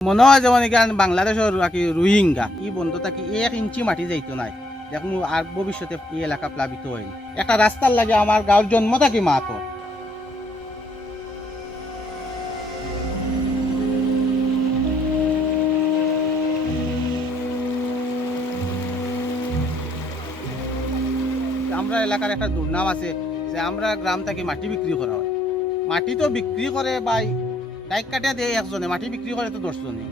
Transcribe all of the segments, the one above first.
মনে হয় যেমন এখান বাংলাদেশের আর কি রোহিঙ্গা ই বন্ধ থাকি এক ইঞ্চি মাটি যাইতো নাই। দেখুন আর ভবিষ্যতে এই এলাকা প্লাবিত হয়নি একটা রাস্তার লাগে আমার গাঁর জন্ম থাকি মা তো আমরা এলাকার একটা দুর্নাম আছে যে আমরা গ্রাম থেকে মাটি বিক্রি করা হয়। মাটি তো বিক্রি করে বাই ডাইক কাটিয়া দেয় একজনে মাটি বিক্রি করে তো দশজনে।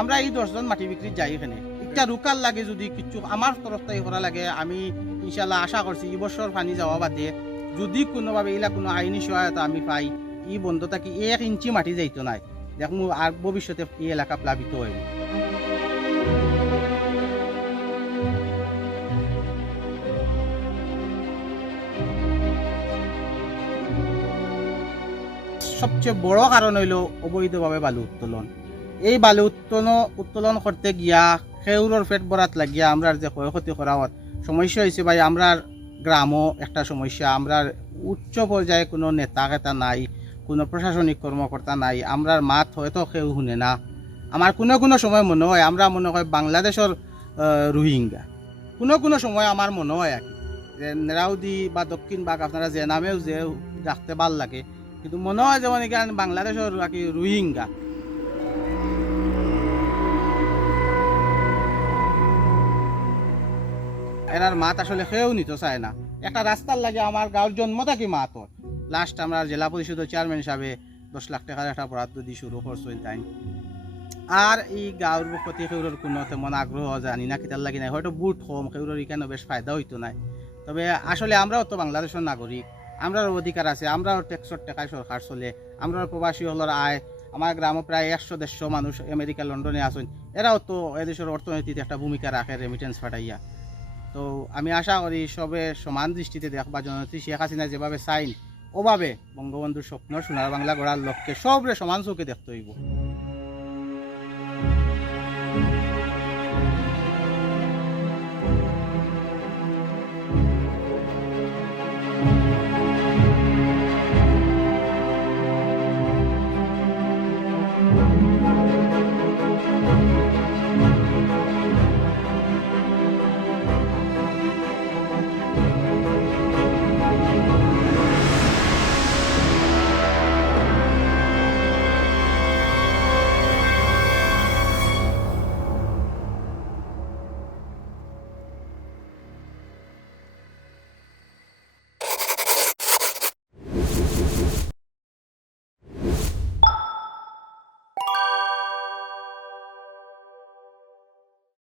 আমরা এই দশজন মাটি বিক্রি যাই এখানে। একটা রুকাল লাগে যদি কিছু আমার তরফ থেকে করা লাগে, আমি ইনশাল্লাহ আশা করছি এই বছর পানি যাওয়া বাদে যদি কোনোভাবে এলা কোনো আইনি সহায়তা আমি পাই ই বন্ধ থাকি এক ইঞ্চি মাটি যাইতো নাই। দেখ, আর ভবিষ্যতে এই এলাকা প্লাবিত হয়নি সবচেয়ে বড় কারণ হইল অবৈধভাবে বালু উত্তোলন। এই বালু উত্তোলন উত্তোলন করতে গিয়া খেউরর পেট বরাত লাগিয়া আমরা যে ক্ষয়ক্ষতি করা হত সমস্যা হয়েছে ভাই আমরার গ্রামও একটা সমস্যা। আমরার উচ্চ পর্যায়ে কোনো নেতা কেতা নাই, কোনো প্রশাসনিক কর্মকর্তা নাই। আমরার মাত হয়তো কেউ শুনে না। আমার কোনো কোনো সময় মনে হয় আমরা মনে হয় বাংলাদেশের রোহিঙ্গা কোনো কোনো সময় আমার মনে হয় আর কি যে নেরাউদি বা দক্ষিণ বাগ আপনারা যে নামেও যে রাখতে ভালো লাগে কিন্তু মনে হয় যেমন এখানে বাংলাদেশের আর কি রোহিঙ্গা। এনার মাত আসলে কেউ নিত চায় না। একটা রাস্তার লাগে আমার গাঁর জন্ম থাকি মাত লাস্ট আমরা জেলা পরিষদের চেয়ারম্যান হিসাবে দশ লাখ টাকার একটা বরাদ্দ দিয়ে শুরু করছেন তাই আর এই গাঁর প্রতি সেউরের কোনো তেমন আগ্রহ জানি না, কিতার লাগি নাই। হয়তো বুট কম, সেউরের এখানে বেশ ফায়দা হইতো নাই। তবে আসলে আমরাও তো বাংলাদেশের নাগরিক। আমরাও অধিকার আছে, আমরাও ট্যাক্সর টাকায় সরকার চলে। আমরা প্রবাসী হলর আয়, আমার গ্রামে প্রায় একশো দেড়শো মানুষ আমেরিকা, লন্ডনে আছেন। এরাও তো এদেশের অর্থনীতিতে একটা ভূমিকা রাখে রেমিটেন্স ফাটাইয়া। তো আমি আশা করি সবে সমান দৃষ্টিতে দেখবা, জননেত্রী শেখ হাসিনা যেভাবে চাইন ওভাবে বঙ্গবন্ধুর স্বপ্ন সোনার বাংলা গড়ার লক্ষ্যে সবরে সমান চোখে দেখতে হইব।